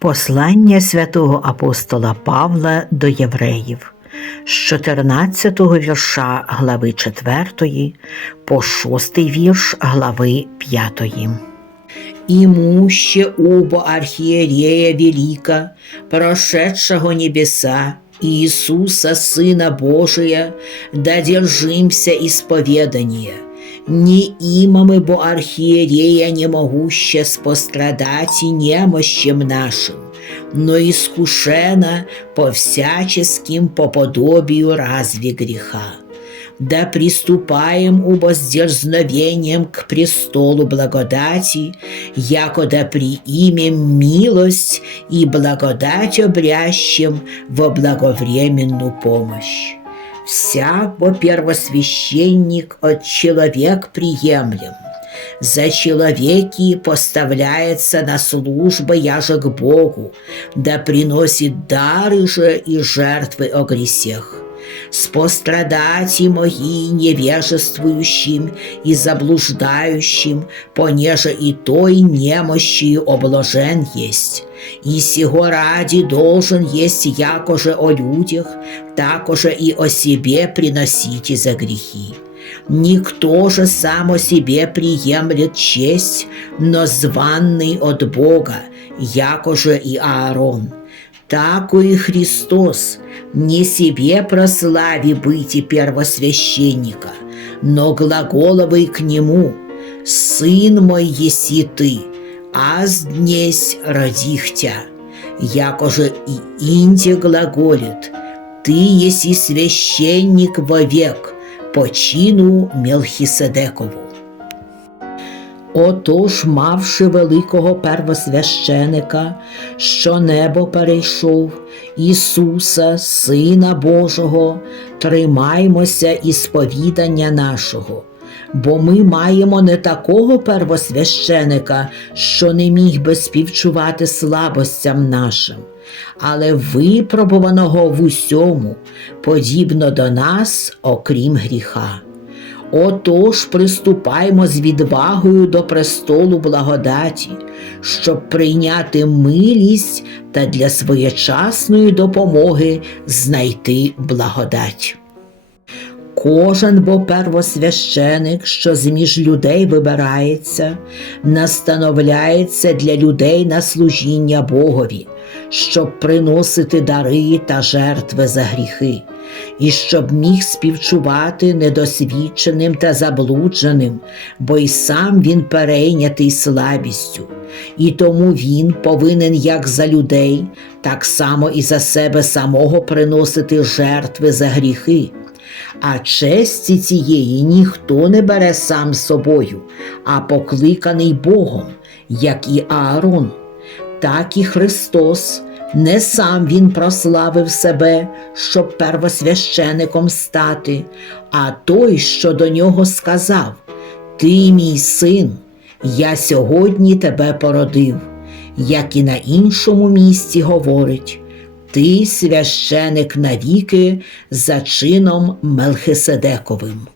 Послання святого апостола Павла до євреїв з 14 вірша глави 4 по 6 вірш глави 5. Имуще оба архиерея велика, прошедшего небеса, Иисуса, Сына Божия, додержимся исповедания. Не имамы бо архиерея не могуще спострадать и немощем нашим, но искушена по всяческим по подобию разве греха да приступаем убо с дерзновением к престолу благодати, якода приимем милость и благодать обрящем во благовременную помощь. Вся, бо первосвященник от человек приемлем, за человеки поставляется на службу яже к Богу, да приносит дары же и жертвы о гресех спострадать и мои невежествующим и заблуждающим, понеже и той немощью обложен есть. И сего ради должен есть якоже о людях, такоже и о себе приносите за грехи. Никто же сам о себе приемлет честь, но званный от Бога, якоже и Аарон. Тако и Христос не себе прослави быть первосвященника, но глаголовый к нему «Сын мой еси ты, аз днесь родих тя». Якоже и Инте глаголит «Ты еси священник вовек по чину Мелхиседекову». Отож, мавши великого первосвященика, що небо перейшов, Ісуса, Сина Божого, тримаймося і сповідання нашого, бо ми маємо не такого первосвященика, що не міг би співчувати слабостям нашим, але випробуваного в усьому, подібно до нас, окрім гріха. Отож приступаймо з відвагою до престолу благодаті, щоб прийняти милість та для своєчасної допомоги знайти благодать. Кожен бо первосвященик, що зміж людей вибирається, настановляється для людей на служіння Богові, щоб приносити дари та жертви за гріхи, і щоб міг співчувати недосвідченим та заблудженим, бо й сам він перейнятий слабістю, і тому він повинен як за людей, так само і за себе самого приносити жертви за гріхи. А честі цієї ніхто не бере сам собою, а покликаний Богом, як і Аарон. Так і Христос, не сам Він прославив себе, щоб первосвящеником стати, а той, що до нього сказав: Ти, мій син, я сьогодні тебе породив, як і на іншому місці говорить. Ти священик навіки за чином Мелхиседековим.